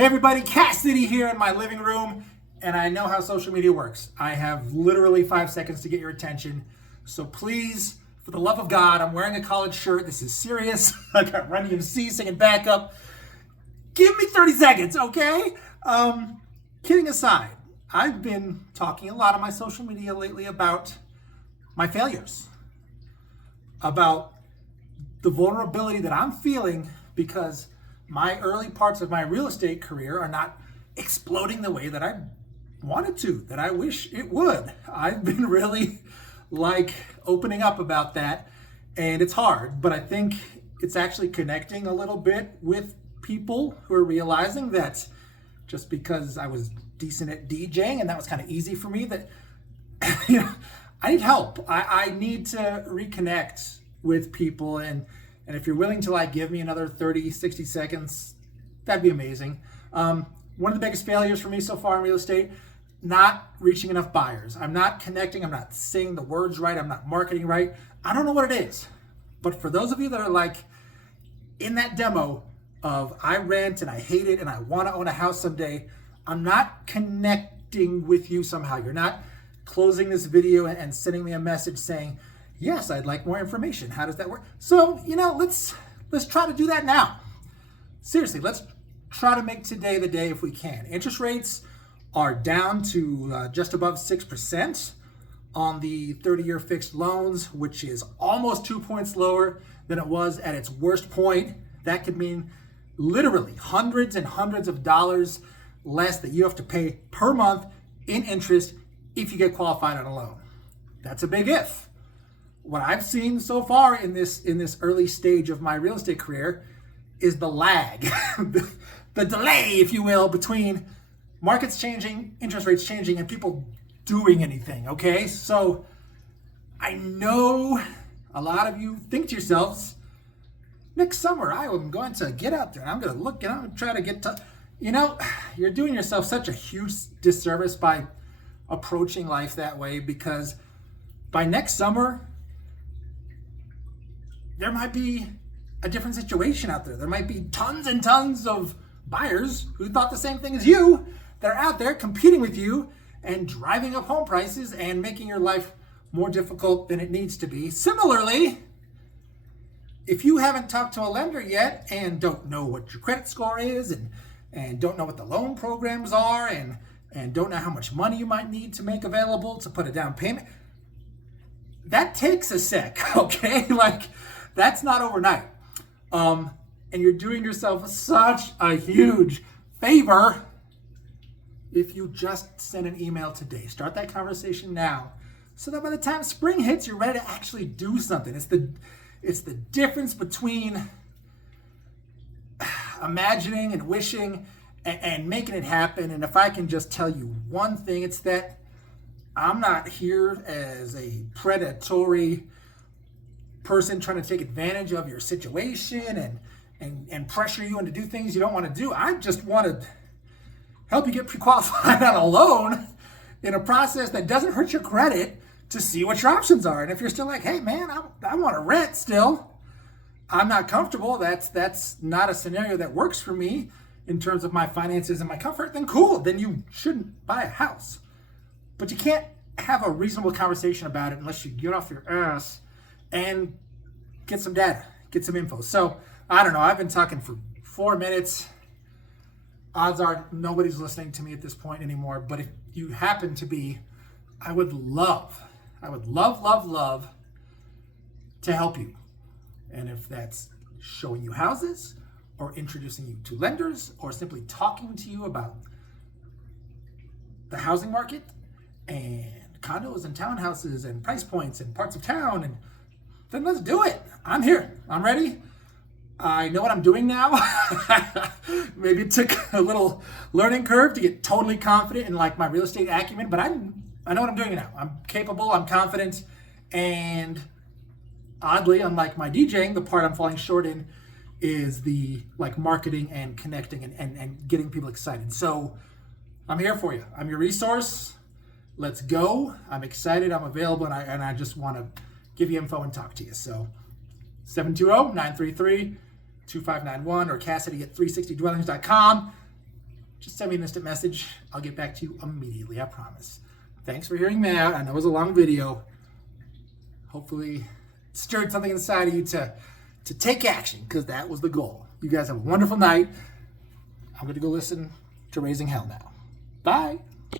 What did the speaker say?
Hey everybody, Cassidy here in my living room, and I know how social media works. I have literally 5 seconds to get your attention, so please, for the love of God, I'm wearing a college shirt. This is serious. I got Run DMC singing backup. Give me 30 seconds, okay? Kidding aside, I've been talking a lot on my social media lately about my failures, about the vulnerability that I'm feeling because my early parts of my real estate career are not exploding the way that I wanted to, that I wish it would. I've been really opening up about that, and it's hard, but I think it's actually connecting a little bit with people who are realizing that just because I was decent at DJing and that was kind of easy for me, that I need help. I need to reconnect with people, and if you're willing to give me another 30, 60 seconds, that'd be amazing. One of the biggest failures for me so far in real estate, not reaching enough buyers. I'm not connecting, I'm not saying the words right, I'm not marketing right. I don't know what it is. But for those of you that are in that demo of I rent and I hate it and I want to own a house someday, I'm not connecting with you somehow. You're not closing this video and sending me a message saying, yes, I'd like more information. How does that work? So, let's try to do that now. Seriously, let's try to make today the day if we can. Interest rates are down to just above 6% on the 30-year fixed loans, which is almost 2 points lower than it was at its worst point. That could mean literally hundreds and hundreds of dollars less that you have to pay per month in interest if you get qualified on a loan. That's a big if. What I've seen so far in this early stage of my real estate career is the lag, the delay, if you will, between markets changing, interest rates changing, and people doing anything, okay? So I know a lot of you think to yourselves, next summer I am going to get out there and I'm going to look and I'm going to try to get to, you're doing yourself such a huge disservice by approaching life that way, because by next summer, there might be a different situation out there. There might be tons and tons of buyers who thought the same thing as you that are out there competing with you and driving up home prices and making your life more difficult than it needs to be. Similarly, if you haven't talked to a lender yet and don't know what your credit score is and don't know what the loan programs are and don't know how much money you might need to make available to put a down payment, that takes a sec, okay? That's not overnight. And you're doing yourself such a huge favor if you just send an email today. Start that conversation now, so that by the time spring hits, you're ready to actually do something. It's the difference between imagining and wishing and making it happen. And if I can just tell you one thing, it's that I'm not here as a predatory person trying to take advantage of your situation and pressure you into do things you don't want to do. I just want to help you get pre-qualified on a loan in a process that doesn't hurt your credit, to see what your options are. And if you're still like, hey man, I want to rent still, I'm not comfortable, that's not a scenario that works for me in terms of my finances and my comfort, then cool, then you shouldn't buy a house. But you can't have a reasonable conversation about it unless you get off your ass and get some data, get some info. So, I don't know, I've been talking for 4 minutes. Odds are nobody's listening to me at this point anymore, but if you happen to be, I would love to help you. And if that's showing you houses, or introducing you to lenders, or simply talking to you about the housing market and condos and townhouses and price points and parts of town, and then let's do it. I'm here. I'm ready. I know what I'm doing now. Maybe it took a little learning curve to get totally confident in my real estate acumen, but I know what I'm doing now. I'm capable, I'm confident, and oddly, unlike my DJing, the part I'm falling short in is the marketing and connecting and getting people excited. So I'm here for you. I'm your resource. Let's go. I'm excited. I'm available, and I just want to give you info and talk to you. So 720-933-2591 or Cassidy at 360dwellings.com. just send me an instant message. I'll get back to you immediately, I promise. Thanks for hearing me out. I know it was a long video. Hopefully stirred something inside of you to take action, because that was the goal. You guys have a wonderful night. I'm going to go listen to Raising Hell now. Bye.